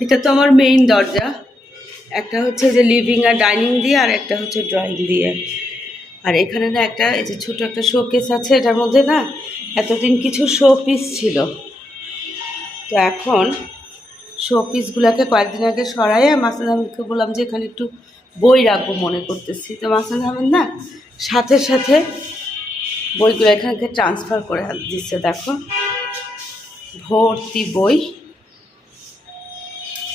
এটা তো আমার মেইন দরজা। একটা হচ্ছে যে লিভিং আর ডাইনিং দিয়ে, আর একটা হচ্ছে ড্রয়িং দিয়ে। আর এখানে না একটা, এই যে ছোটো একটা শোকেস আছে এটার মধ্যে না, এতদিন কিছু শো পিস ছিল। তো এখন শো পিসগুলোকে কয়েকদিন আগে সরাইয়ে মাসুদ আহমেদকে বললাম যে এখানে একটু বই রাখব মনে করতেছি। তো মাসুদ আহমেদ না সাথে সাথে বইগুলো এখানকে ট্রান্সফার করে দিচ্ছে দেখো। ভর্তি বই।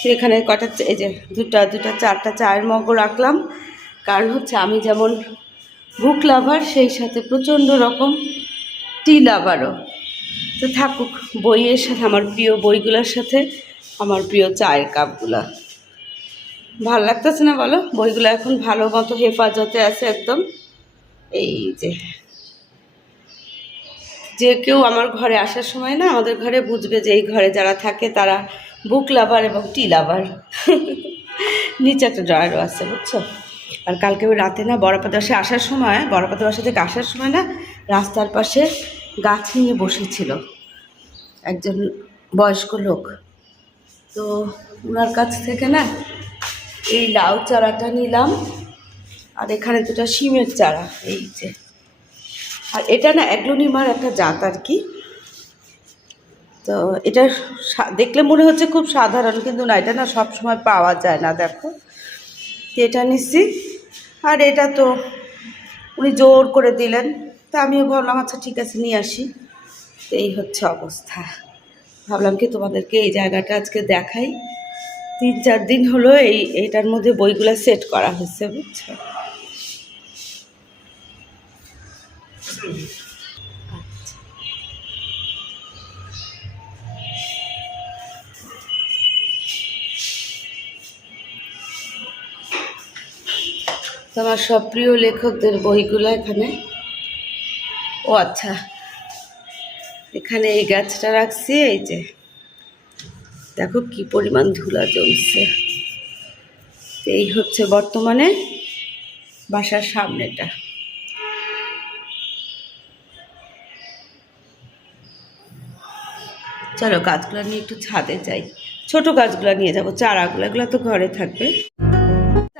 তো এখানে কটা এই যে দুটা দুটা, চারটা চায়ের মগ রাখলাম। কারণ হচ্ছে আমি যেমন বুক লাভার সেই সাথে প্রচণ্ড রকম টি লাভারও তো থাকুক, বইয়ের সাথে, আমার প্রিয় বইগুলোর সাথে, আমার প্রিয় চায়ের কাপগুলো। ভালো লাগতেছে না বলো? বইগুলো এখন ভালো মতো হেফাজতে আছে একদম। এই যে যে কেউ আমার ঘরে আসার সময় না, আমাদের ঘরে বুঝবে যে এই ঘরে যারা থাকে তারা বুক লাভার এবং টি লাভার নিচে একটা ড্রয়ারও আছে, বুঝছ? আর কালকে ওই রাতে না বড়পাতা বাসে আসার সময় বড়পাতা বাসা থেকে আসার সময় না রাস্তার পাশে গাছ নিয়ে বসেছিল একজন বয়স্ক লোক। তো ওনার কাছ থেকে না এই লাউ চারাটা নিলাম আর এখানে দুটা শিমের চারা, এই যে। আর এটা না অ্যাগ্লোনিমার একটা জাত আর কি। তো এটা দেখলে মনে হচ্ছে খুব সাধারণ, কিন্তু না, এটা না সব সময় পাওয়া যায় না, দেখো। এটা নিচ্ছি আর এটা তো উনি জোর করে দিলেন। তা আমিও ভাবলাম আচ্ছা ঠিক আছে, নিয়ে আসি। এই হচ্ছে অবস্থা। ভাবলাম কি তোমাদেরকে এই জায়গাটা আজকে দেখাই। তিন চার দিন হলো এই এইটার মধ্যে বইগুলো সেট করা হয়েছে, বুঝছ? তো আমার সব প্রিয় লেখকদের বইগুলো এখানে। ও আচ্ছা এখানে এই গাছটা রাখছি, এই যে। দেখো কি পরিমাণ ধুলা জমছে। এই হচ্ছে বর্তমানে বাসার সামনেটা। চলো গাছগুলো নিয়ে একটু ছাদে যাই। ছোট গাছগুলো নিয়ে যাব, চারাগুলো, এগুলো তো ঘরে থাকবে।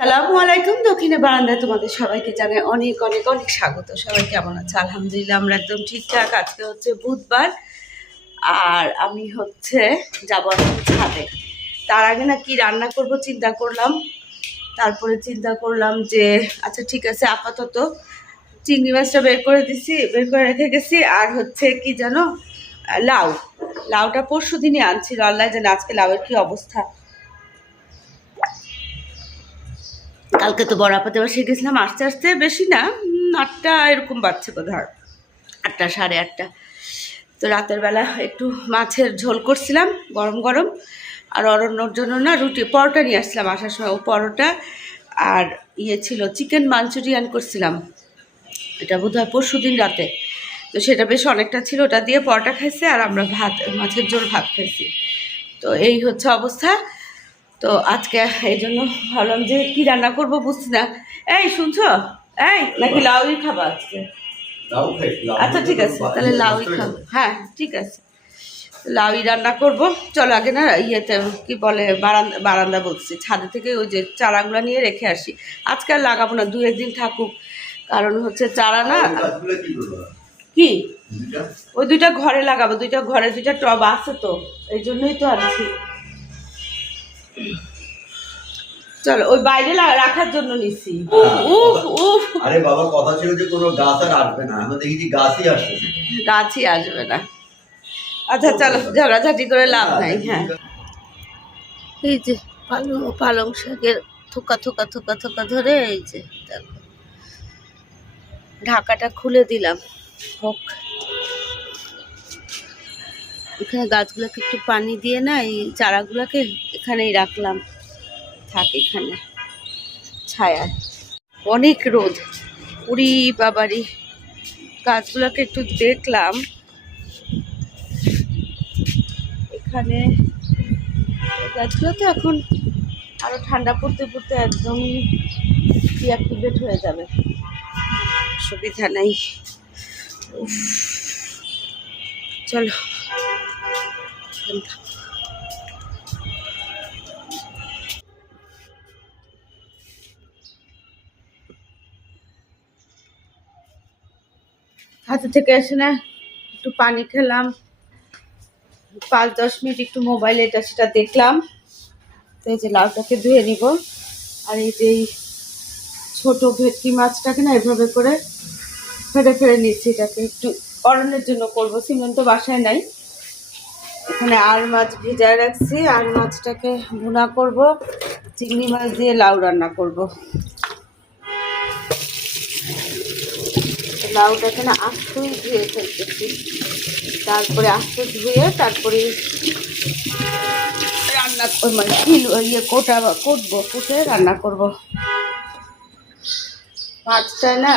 সালামু আলাইকুম, দক্ষিণে বারান্দায় তোমাদের সবাইকে জানাই অনেক অনেক অনেক স্বাগত। সবাই কেমন আছে? আলহামদুলিল্লাহ আমরা একদম ঠিকঠাক। আজকে হচ্ছে বুধবার, আর আমি হচ্ছে যাব এখন ছাদে। তার আগে না কি রান্না করব চিন্তা করলাম। তারপরে চিন্তা করলাম যে আচ্ছা ঠিক আছে, আপাতত চিংড়ি মাছটা বের করে দিছি, বের করে রেখে গেছি। আর হচ্ছে কি জানো, লাউ। লাউটা পরশু দিনই আনছিল। আল্লাহ জানে আজকে লাউয়ের কি অবস্থা। কালকে তো বড়াপাতে বসে গেছিলাম আস্তে আস্তে বেশি না আটটা এরকম বাচ্চা ধর আটটা, সাড়ে আটটা। তো রাতের বেলা একটু মাছের ঝোল করছিলাম, গরম গরম। আর অরণ্যর জন্য না রুটি, পরোটা নিয়ে আসছিলাম আসার সময়। ও পরোটা আর ইয়ে ছিল, চিকেন মাঞ্চুরিয়ান করছিলাম। এটা বোধ হয় পরশু দিন রাতে। তো সেটা বেশ অনেকটা ছিল, ওটা দিয়ে পরোটা খাইছে আর আমরা ভাত, মাছের ঝোল ভাত খাইছি। তো এই হচ্ছে অবস্থা। তো আজকে এই জন্য ভাবলাম যে কি রান্না করব বুঝছি না। এই শুনছো? এই নাকি লাউই খাবা আজকে? আচ্ছা ঠিক আছে তাহলে লাউই খাব। হ্যাঁ ঠিক আছে। লাউই রান্না করব। চলো আগে না ইয়েতে কি বলে বারান্দা বারান্দা বলছি। ছাদে থেকে ওই যে চারাগুলো নিয়ে রেখে আসি। আজকে আর লাগাবো না দু একদিন থাকুক। কারণ হচ্ছে চারা না কি? ওই দুইটা ঘরে লাগাবো দুইটা ঘরে দুইটা টব আছে তো। এই জন্যই তো আনছি চলো ওই বাইরে রাখার জন্য নিছি। উফ উফ আরে বাবা কথা ছিল যে কোনো গাছ আর আসবে না। এখন দেখি গাছই আসতেছে গাছই আসবে না। আচ্ছা চলো ঝগড়াঝাটি করে লাভ নাই হ্যাঁ। এই যে পালং পালং শাকের থোকা থোকা থোকা থোকা ধরে এই যে দেখো। ঢাকাটা খুলে দিলাম। হোক। এখানে গাছগুলোকে একটু পানি দিয়ে না, এই চারাগুলোকে এখানেই রাখলাম। থাক এখানে। ছায়া। অনেক রোদ। উড়ি বাবারি। গাছগুলোকে একটু দেখলাম। এখানে গাছগুলো তো এখন আরও ঠান্ডা পড়তে পড়তে একদমই ডিঅ্যাক্টিভেট হয়ে যাবে। সুবিধা নাই। আসবেন হাতে থেকে এসে না, একটু পানি খেলাম। পাঁচ, দশ মিনিট একটু মোবাইলে এটা সেটা দেখলাম। তো এই যে লাউটাকে ধুয়ে নিব। আর এই যে ছোট ভেটকি মাছটাকে না এভাবে করে ফেরে ফেরে নিচ্ছি এটাকে। একটু অরণ্যের জন্য করব, সিমেন্ট তো বাসায় নাই। এখানে আর মাছ ভিজায় রাখছি, আর মাছটাকে ভুনা করব, চিংড়ি মাছ দিয়ে লাউ রান্না করব। লাউটাকে না আস্তই ধুয়ে ফেলতেছি। তারপরে আস্তে ধুয়ে তারপরে রান্না মানে কিলো ইয়ে কোটা কুটবো কুটে রান্না করব। মাছটা না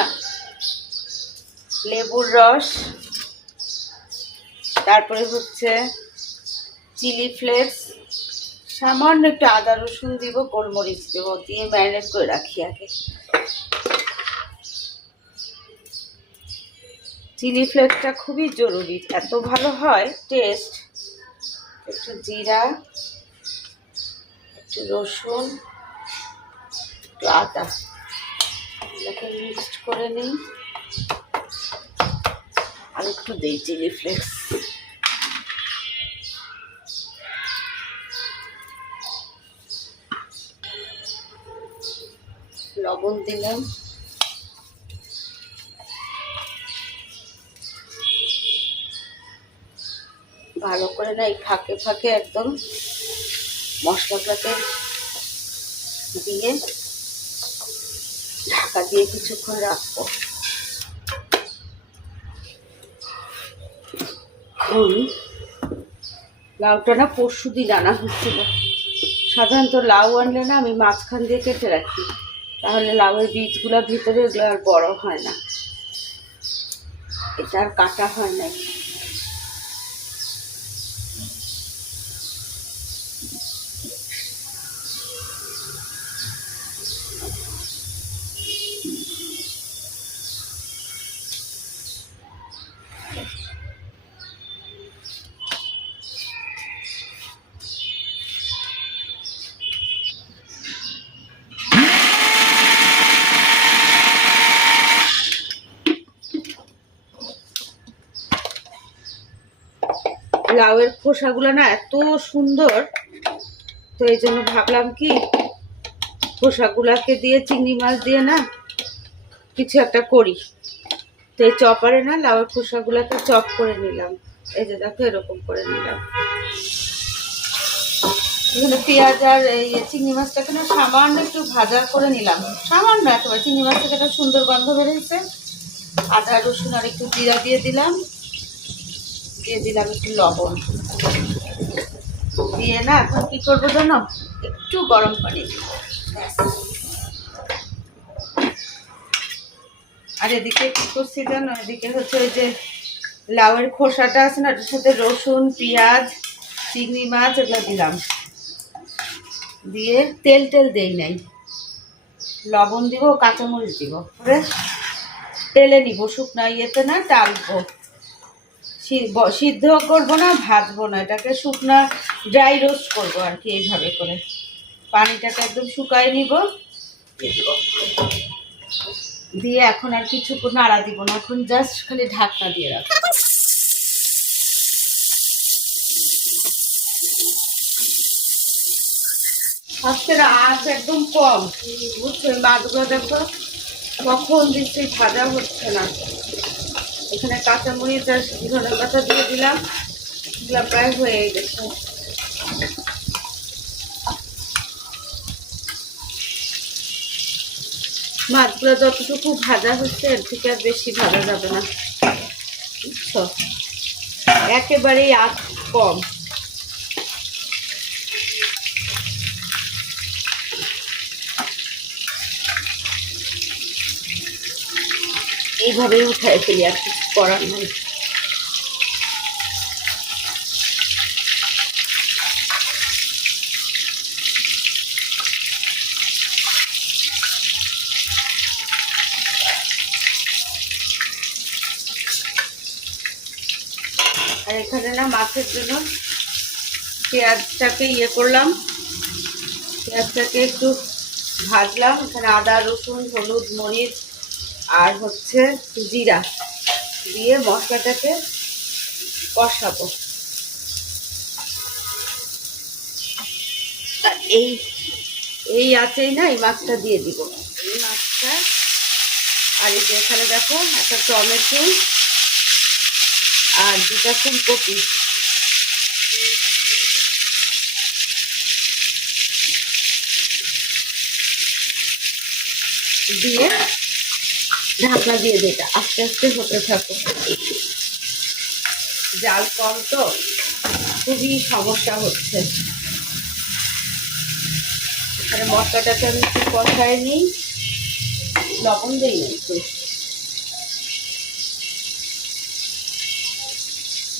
লেবুর রস, তারপরে হচ্ছে চিলি ফ্লেক্স, সামান্য একটু আদা রসুন দিব, গোলমরিচ দেবো, দিয়ে ম্যারিনেট করে রাখি আগে। চিলি ফ্লেক্সটা খুবই জরুরি, এত ভালো হয়, টেস্ট। একটু জিরা, একটু রসুন, একটু আদা এটাকে মিক্সড করে নিই। আর একটু দিই চিলি ফ্লেক্স। লবণ দিলাম। ভালো করে না এই ফাঁকে ফাঁকে একদম মশলাটাকে দিয়ে ঢাকা দিয়ে কিছুক্ষণ রাখব। লাউটা না পরশু দিন আনা হচ্ছিল। সাধারণত লাউ আনলে না আমি মাঝখান দিয়ে কেটে রাখি। তাহলে লাউয়ের বীজগুলো ভিতরে এগুলো আর বড় হয় না। এটা আর কাটা হয় না। লাউয়ের খোসাগুলো না এত সুন্দর। তো এই জন্য ভাবলাম কি, খোসাগুলাকে দিয়ে, চিংড়ি মাছ দিয়ে না কিছু একটা করি। তো এই চপারে না লাউয়ের খোসাগুলোকে চপ করে নিলাম। এই যে দেখো এরকম করে নিলাম। এখানে পেঁয়াজ আর এই চিংড়ি মাছটাকে না সামান্য একটু ভাজা করে নিলাম। সামান্য একেবারে। চিংড়ি মাছ থেকে একটা সুন্দর গন্ধ বেরিয়েছে। আদা রসুন আর একটু জিরা দিয়ে দিলাম। দিয়ে দিলাম একটু লবণ। দিয়ে না, এখন কি করব জানো? একটু গরম পানি আর এদিকে কি করছি জানো? এদিকে হচ্ছে ওই যে লাউয়ের খোসাটা আছে না, ওটার সাথে রসুন, পেঁয়াজ, চিংড়ি মাছ এগুলো দিলাম। দিয়ে তেল টেল দেই নাই। লবণ দিব, কাঁচামরিচ দিব। তেলে নিব, শুকনা ইয়েতে না, ডালবো। সিদ্ধ করব না, ভাজবো না, এটাকে শুকনা ড্রাই রোস্ট করব আর কি এইভাবে করে। পানিটাকে একদম শুকাই নিব। দিয়ে এখন আর কিছু নাড়া দিব না, এখন জাস্ট খালি ঢাকনা দিয়ে রাখব। আজকের আঁচ একদম কম, বুঝছেন? মাছগুলো দেখো, কখন দিচ্ছি, ভাজা হচ্ছে না। এখানে কাঁচামরিচ আর ধনে পাতা দিয়ে দিলাম। এগুলো প্রায় হয়ে গেছে। মাছগুলো যতটুকু ভাজা হচ্ছে, এর থেকে আর বেশি ভাজা যাবে না। বুঝছ? একেবারেই আজ কম। এইভাবেই উঠায় ফেলি আর কিছু করার নেই। আর এখানে না মাছের জন্য পেঁয়াজটাকে ইয়ে করলাম। পেঁয়াজটাকে একটু ভাজলাম। এখানে আদা, রসুন, হলুদ, মরিচ আর হচ্ছে জিরা দিয়ে মশলাটাকে কষাবো। এই এই আছেই না এই মাছটা দিয়ে দিব। এই মাছটা, আর এই যে এখানে দেখো একটা টমেটো আর দুটা ফুলকপি। দিয়ে ঢাকনা দিয়ে দিটা আস্তে আস্তে হতে থাকো। জাল কম তো, খুবই সমস্যা হচ্ছে। এখানে মশলাটাকে আমি একটু কষায় নিই, লবণ দিই একটু।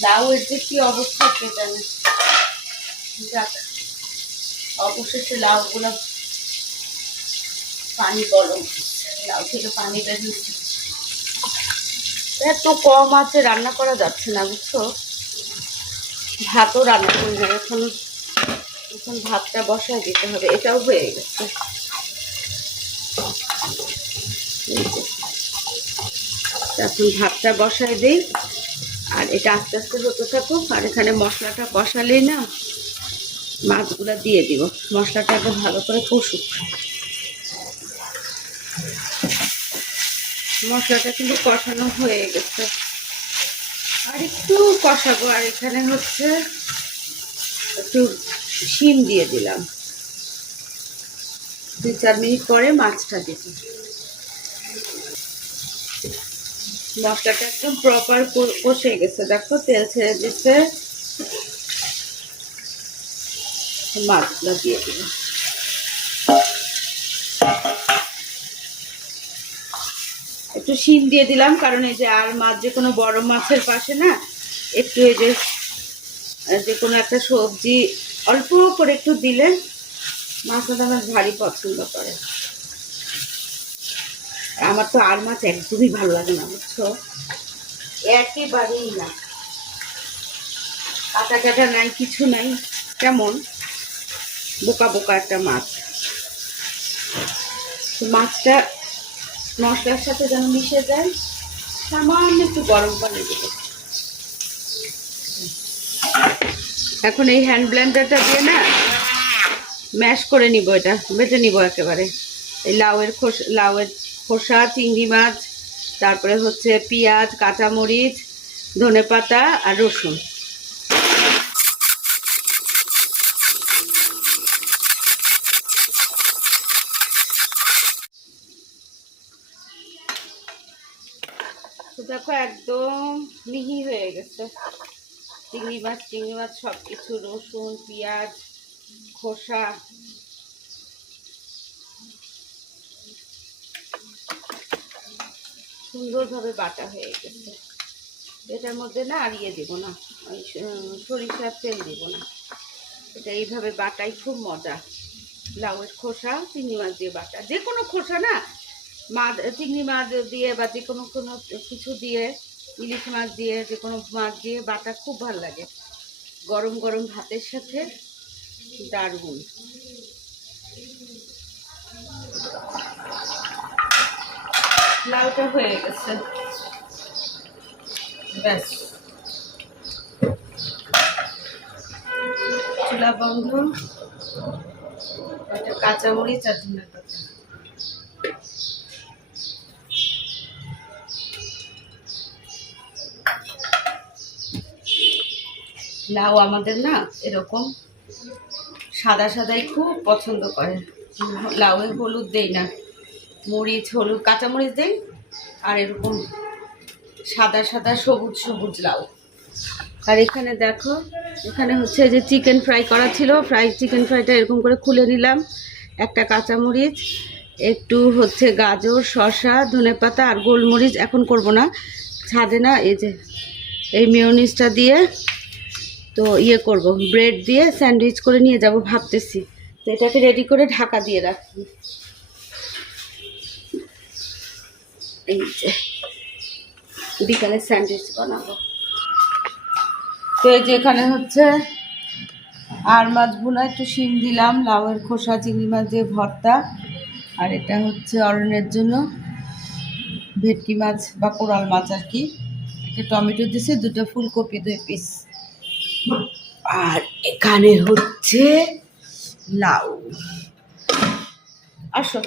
লাউ এর যে কি অবস্থা জানে যাক, অবশেষে লাউগুলো পানি গরম। লাউ থেকে পানি বের হচ্ছে এত কম আছে, রান্না করা যাচ্ছে না, বুঝছ? ভাতও রান্না করি না এখন এখন ভাতটা বসায় দিতে হবে, এটাও হয়ে গেছে। এখন ভাতটা বসায় দিই, আর এটা আস্তে আস্তে হতে থাকুক, আর এখানে মশলাটা কষালেই না, মাছগুলো দিয়ে দিব। মশলাটাকে ভালো করে কষুক। মশলাটা কিন্তু কষানো হয়ে গেছে। আর একটু কষাবো, আর এখানে হচ্ছে একটু শিম দিয়ে দিলাম। দুই চার মিনিট পরে মাছটা দিব। মশলাটা একদম প্রপার কষে গেছে। দেখো, তেল ছেড়ে দিচ্ছে মাছগুলো দিয়ে দিব একটু শিম দিয়ে দিলাম, কারণ এই যে আর মাছ যে কোনো বড় মাছের পাশে না, একটু এই যে যে কোনো একটা সবজি অল্প করে একটু দিলে মাছটা আমার ভারী পছন্দ করে। আমার তো আর মাছ একদমই ভালো লাগে না, বুঝছ? একেবারেই না। কাটা কাটা নাই, কিছু নাই, কেমন? বোকা বোকা একটা মাছ। মাছটা মশলার সাথে যেন মিশে যায়, সামান্য একটু গরম পানি এখন এই হ্যান্ড ব্লেন্ডারটা দিয়ে না ম্যাশ করে নিব এটা, বেটে নিব একেবারে। এই লাউয়ের খোসা লাউয়ের খোসা, চিংড়ি মাছ, তারপরে হচ্ছে পেঁয়াজ, কাঁচামরিচ ধনে পাতা আর রসুন। তো দেখো একদম মিহি হয়ে গেছে। চিংড়ি মাছ চিংড়ি মাছ সব কিছু রসুন, পেঁয়াজ, খোসা। সুন্দরভাবে বাটা হয়ে গেছে। এটার মধ্যে না আর ইয়ে দেবো না, ওই সরিষার তেল দেবো না। এটা এইভাবে বাটাই খুব মজা। লাউয়ের খোসা, চিংড়ি মাছ দিয়ে বাটা। যে কোনো খোসা না মাছ, চিংড়ি মাছ দিয়ে বা যে কোনো কোনো কিছু দিয়ে, ইলিশ মাছ দিয়ে, যে কোনো মাছ দিয়ে বাটা খুব ভালো লাগে। গরম গরম ভাতের সাথে দারুণ। লাউটা হয়ে গেছে। ব্যাস। চুলা বন্ধ। একটা কাঁচামরিচ আর পাতা লাউ আমাদের না এরকম সাদা সাদাই খুব পছন্দ করে। লাউয়ে হলুদ দেই না। মরিচ, হলুদ, কাঁচামরিচ দেই আর এরকম সাদা সাদা সবুজ সবুজ লাউ। আর এখানে দেখো, এখানে হচ্ছে যে চিকেন ফ্রাই করা ছিল। ফ্রাই চিকেন ফ্রাইটা এরকম করে খুলে নিলাম। একটা কাঁচামরিচ, একটু হচ্ছে গাজর, শসা ধনেপাতা আর গোলমরিচ এখন করব না। ছাদে না, এই যে, এই মেয়নিজটা দিয়ে তো ইয়ে করব ব্রেড দিয়ে স্যান্ডউইচ করে নিয়ে যাব ভাবতেছি। তো এটাকে রেডি করে ঢাকা দিয়ে রাখি এই যে, বিকালে স্যান্ডউইচ বানাবো। তো এই যে এখানে হচ্ছে আর মাছ ভুনা, একটু শিম দিলাম, লাউয়ের খোসা, চিংড়ি মাছ দিয়ে ভর্তা। আর এটা হচ্ছে অরণ্যের জন্য ভেটকি মাছ বা কোরাল মাছ আর কি। একটা টমেটো দিছে, দুটো ফুলকপি দুই পিস আর এখানে হচ্ছে লাউ। আসো।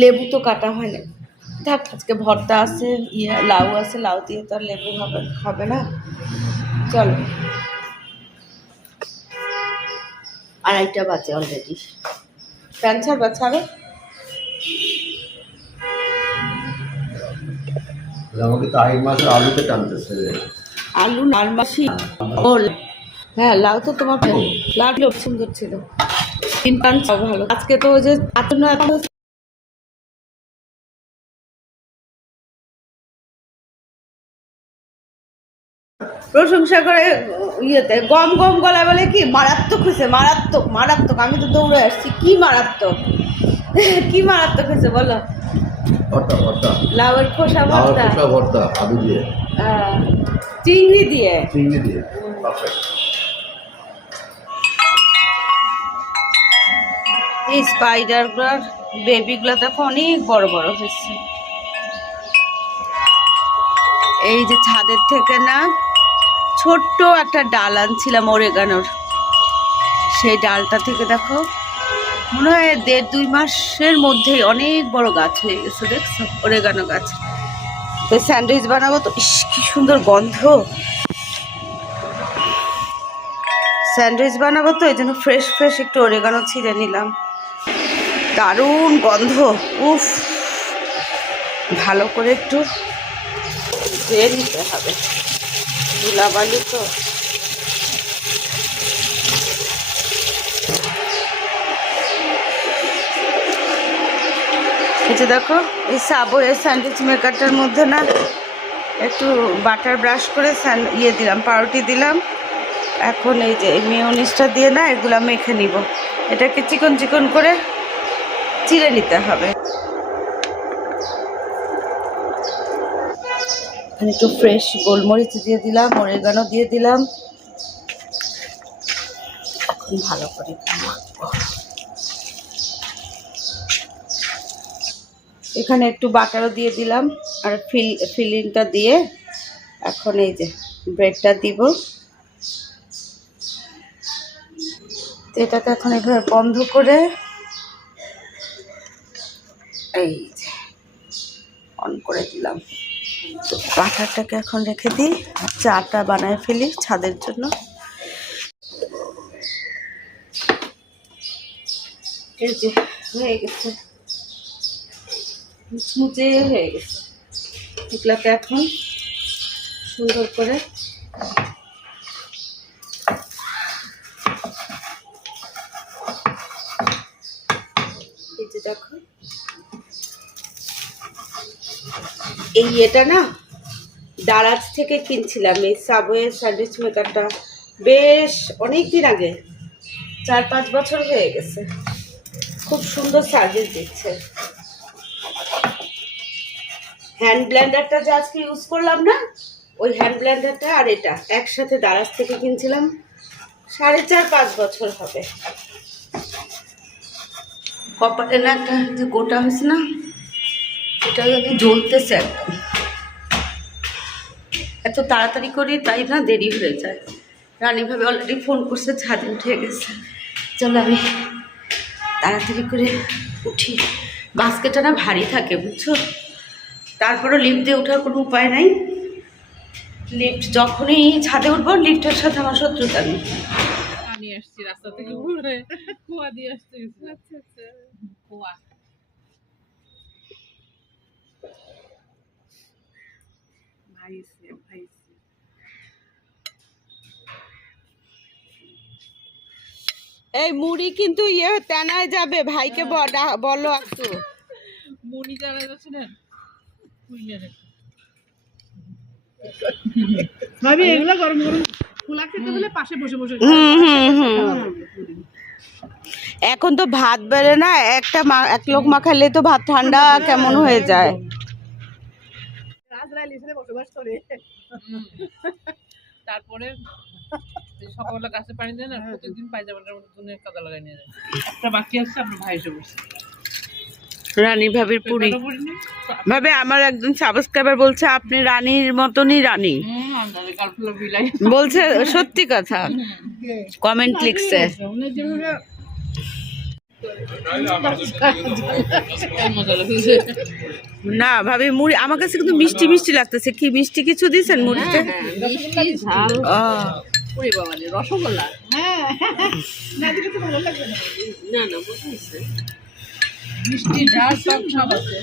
লেবু তো কাটা হয় না থাক, আজকে ভর্তা আছে ইয়ে লাউ আছে, লাউ দিয়ে তো আর লেবু হবে হবে না। চলো। আড়াইটা বাজে অলরেডি ফ্যান ছাড়বা ছাড়ো। আমাকে তো আড়াই মাসের আলুতে টানতেছে। আলু লাল মাসি ও হ্যাঁ লাউ তো তোমার লাউ লোক সুন্দর ছিল। তিন পান ভালো। আজকে তো ওই যে প্রশংসা করে ইয়েতে গম গম গলা বলে কি মারাত্মক হয়েছে মারাত্মক মারাত্মক। আমি তো দৌড়ে আসছি কি মারাত্মক? কি মারাত্মক হয়েছে বলো? লাউয়ের খোসা ভর্তা? ভর্তা আলু দিয়ে। চিংড়ি দিয়ে। চিংড়ি দিয়ে পারফেক্ট এই স্পাইডারগুলোর বেবিগুলো দেখো অনেক বড় বড় হয়েছে। এই যে ছাদের থেকে না ছোট্ট একটা ডাল আনছিলাম ওরেগানোর। সেই ডালটা থেকে দেখো মনে হয় দেড় দুই মাসের মধ্যেই অনেক বড় গাছ হয়ে গেছে দেখছ? ওরেগানো গাছ। তো স্যান্ডউইচ বানাবো তো, ইস, কি সুন্দর গন্ধ। স্যান্ডউইচ বানাবো তো, এই জন্য ফ্রেশ ফ্রেশ একটু ওরেগানো ছিঁড়ে নিলাম। দারুণ গন্ধ, উফ। ভালো করে একটু ধুয়ে নিতে হবে। গুলাবালি তো। যে দেখো, এই সাবওয়ে স্যান্ডউইচ মেকারটার মধ্যে না একটু বাটার ব্রাশ করে স্যান্ড ইয়ে দিলাম, পাউরুটি দিলাম। এখন এই যে এই মেয়নিসটা দিয়ে না এগুলো মেখে নিব। এটাকে চিকন চিকন করে চিড়ে নিতে হবে। একটু ফ্রেশ গোলমরিচ দিয়ে দিলাম অরেগানো দিয়ে দিলাম। এখন ভালো করে মাখবো। এখানে একটু বাটারও দিয়ে দিলাম আর ফিল, ফিলিংটা দিয়ে এখন এই যে ব্রেডটা দিব। এটাকে এখন এভাবে বন্ধ করে এই যে অন করে দিলাম। তো বাটারটাকে এখন রেখে দিই চাটা বানায় ফেলি ছাদের জন্য। এই যে হয়ে গেছে। মুচমুচে হয়ে গেছে। এগুলোকে এখন সুন্দর করে দেখো। এই এটা না দারাজ থেকে কিনছিলাম, এই সাবওয়ে স্যান্ডউইচ মেকারটা বেশ অনেক দিন আগে, চার পাঁচ বছর হয়ে গেছে। খুব সুন্দর সার্ভিস দিচ্ছে। হ্যান্ড ব্লেন্ডারটা যে আজকে ইউজ করলাম না, ওই হ্যান্ড ব্লেন্ডারটা আর এটা একসাথে দারাজ থেকে কিনছিলাম, সাড়ে চার পাঁচ বছর হবে। কপালে না একটা যে গোটা হয়েছে না, এটা জ্বলতেছে একদম। এত তাড়াতাড়ি করি তাই না দেরি হয়ে যায়। রানী ভাবে অলরেডি ফোন করছে ছাদে উঠে গেছে। চলো আমি তাড়াতাড়ি করে উঠি। বাস্কেটটা না ভারী থাকে, বুঝছ? তারপরও লিফট দিয়ে ওঠার কোনো উপায় নাই। লিফট যখনই ছাদে উঠবো লিফটের সাথে আমার শত্রুতা নেই। পানি আসছি রাস্তা থেকে ঘুরে। কুয়া দিয়ে আসছে। আচ্ছা আচ্ছা। কুয়া। ভাইছে ভাইছে এই মুড়ি কিন্তু ইয়ে তেনায় যাবে। ভাইকে বলো একটু মুড়ি জানা যাচ্ছে না? ভাবি এগুলা গরম গরম খোলা খেতে হলে পাশে বসে বসে হুম হুম হুম। এখন তো ভাত বেড়ে না একটা মা এক লোক মাখালে তো ভাত ঠান্ডা কেমন হয়ে যায়? তারপরে এই কাছে পানি দেয় না প্রত্যেকদিন পায়জামাটার মধ্যে কাদা লাগাই নিয়ে যায়। একটা বাকি আছে আপনার ভাই এসে বসছে রানী ভাবির পুরি। ভাবে আমার একজন সাবস্ক্রাইবার বলছে আপনি রানীর মতনই রানী। বলছে সত্যি কথা। কমেন্ট লিখছে। না ভাবি মুড়ি আমার কাছে কিন্তু মিষ্টি মিষ্টি লাগতেছে। কি মিষ্টি কিছু দিয়েছেন মুড়িতে? হ্যাঁ, রে, রসগোল্লা? না না। বুঝেছি মিষ্টি ঝাল সব সব আছে।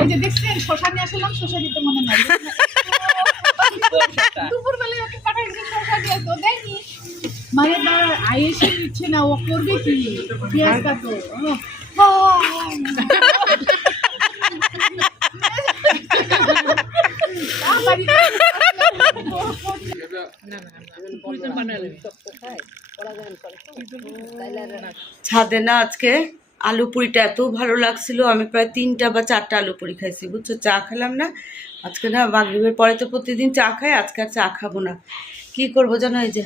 এই যে দেখছেন, শশা নিয়ে আসলাম, শশা দিতে মনে নাই। শশা দিয়ে তো মানে তার নিচ্ছে না, ও করবে কি? ছাদে না আজকে? আলু পুরিটা এত ভালো লাগছিল, আমি প্রায় তিনটা বা চারটা আলু পুরি খাইছি, বুঝছ? চা খেলাম না। আজকে না মাগরিবের পরে তো প্রতিদিন চা খাই, আজকে আর চা খাব না। কি করব জানো এই যে,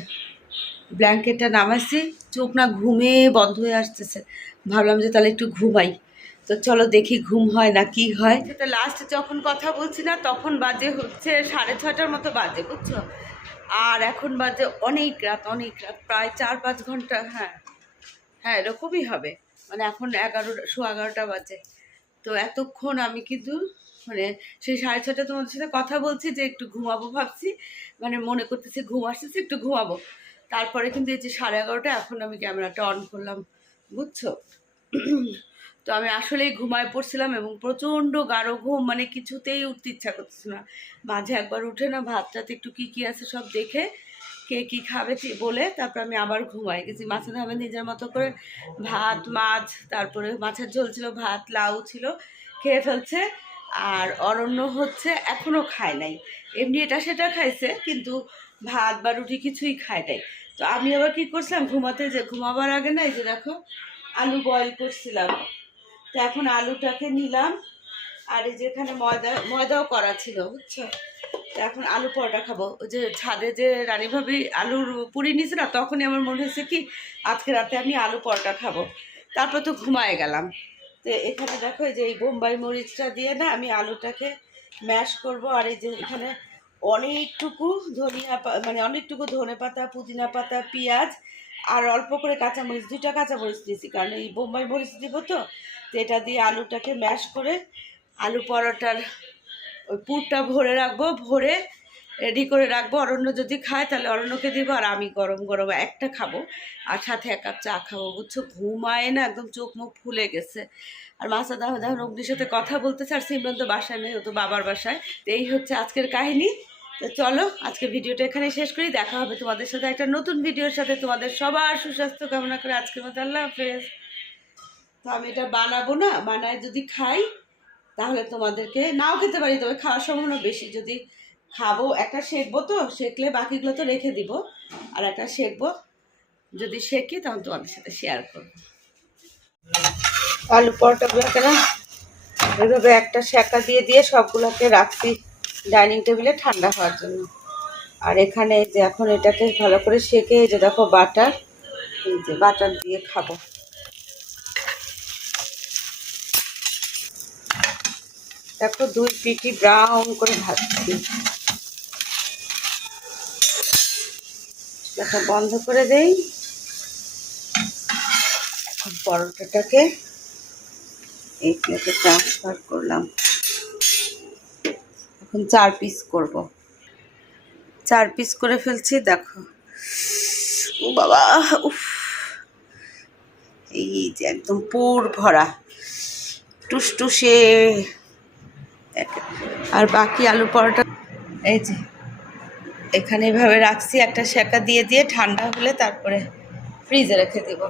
ব্ল্যাঙ্কেটটা নামাইছি, চোখ না ঘুমে বন্ধ হয়ে আসতেছে। ভাবলাম যে তাহলে একটু ঘুমাই। তো চলো দেখি ঘুম হয় না কি হয়। সেটা লাস্ট যখন কথা বলছি না, তখন বাজে হচ্ছে সাড়ে ছয়টার মতো বাজে, বুঝছ? আর এখন বাজে অনেক রাত অনেক রাত, প্রায় চার পাঁচ ঘণ্টা হ্যাঁ। হ্যাঁ এরকমই হবে। মানে এখন এগারো সোয়া এগারোটা বাজে। তো এতক্ষণ আমি কিন্তু মানে সেই সাড়ে ছটা তোমাদের সাথে কথা বলছি যে একটু ঘুমাবো ভাবছি। মানে মনে করতেছি ঘুম আসতেছে, একটু ঘুমাবো। তারপরে কিন্তু এই যে সাড়ে এগারোটা, এখন আমি ক্যামেরাটা অন করলাম, বুঝছ? তো আমি আসলেই ঘুমায় পড়ছিলাম এবং প্রচণ্ড গাঢ় ঘুম মানে কিছুতেই উঠতে ইচ্ছা করতেছে না। মাঝে একবার উঠে না, ভাতটাতে একটু কী কী আছে সব দেখে কে কী খাবে বলে তারপর আমি আবার ঘুমাই গেছি। মাছের ধাবে নিজের মতো করে ভাত, মাছ, তারপরে মাছের ঝোল ছিল, ভাত, লাউ ছিল, খেয়ে ফেলছে। আর অরণ্য হচ্ছে এখনও খায় নাই। এমনি এটা সেটা খাইছে, কিন্তু ভাত বা রুটি কিছুই খায় নাই। তো আমি আবার কি করছিলাম, ঘুমাতে যে, ঘুমাবার আগে না, এই যে দেখো, আলু বয়েল করছিলাম। তো এখন আলুটাকে নিলাম, আর এই যেখানে ময়দা, ময়দাও করা ছিল, বুঝছ? এখন আলু পরোটা খাব। ওই যে ছাদে যে রানী ভাবি আলুর পুরি নিয়েছে না, তখনই আমার মনে হয়েছে কি, আজকে রাতে আমি আলু পরোটা খাব। তারপর তো ঘুমায় গেলাম। তো এখানে দেখো যে এই বোম্বাই মরিচটা দিয়ে না আমি আলুটাকে ম্যাশ করব, আর এই যে এখানে অনেকটুকু ধনিয়া পা- মানে অনেকটুকু ধনে পাতা, পুদিনা পাতা, পেঁয়াজ, আর অল্প করে কাঁচামরিচ, দুইটা কাঁচামরিচ দিয়েছি। কারণ এই বোম্বাই মরিচ দিব তো তো এটা দিয়ে আলুটাকে ম্যাশ করে আলু পরোটার ওই পুরটা ভরে রাখব, ভরে রেডি করে রাখব। অরণ্য যদি খায়, তাহলে অরণ্যকে দিব আর আমি গরম গরম একটা খাব। আর সাথে এক কাপ চা খাব। বুঝছ? ঘুমায় না, একদম চোখ মুখ ফুলে গেছে। আর মাসা দাহ দাহ অগ্নির সাথে কথা বলতেছে আর সিমরান তো বাসায় নেই, ও তো বাবার বাসায়। তো এই হচ্ছে আজকের কাহিনী। তো চলো আজকে ভিডিওটা এখানে শেষ করি। দেখা হবে তোমাদের সাথে একটা নতুন ভিডিওর সাথে। তোমাদের সবার সুস্বাস্থ্য কামনা করে আজকের মতো আল্লাহ হাফেজ। তো আমি এটা বানাবো না, বানায় যদি খাই তাহলে তোমাদেরকে নাও খেতে পারি, তবে খাওয়ার সম্ভাবনা বেশি। যদি খাব, একটা সেকবো তো সেকলে বাকিগুলো তো রেখে দিব। আর একটা সেকবো যদি শেখি তখন তোমাদের সাথে শেয়ার করব। আলু পরোটাগুলোকে না এভাবে একটা শেকা দিয়ে দিয়ে সবগুলোকে রাখছি ডাইনিং টেবিলে ঠান্ডা হওয়ার জন্য। আর এখানে যে এখন এটাকে ভালো করে সেকে যে দেখো বাটার বাটার দিয়ে খাব। দেখো দুই পিঠি ব্রাউন করে ভাজছি। দেখো, বন্ধ করে দেই। এখন পরোটাটাকে এই প্লেটে ট্রান্সফার করলাম। এখন চার পিস করব। চার পিস করে ফেলছি, দেখো। ও বাবা, উফ। এই যে একদম পুর ভরা। টুসটুসে এক- আর বাকি আলু পরোটা এই যে, এখানে এভাবে রাখছি, একটা সেকা দিয়ে দিয়ে ঠান্ডা হলে তারপরে ফ্রিজে রেখে দেবো।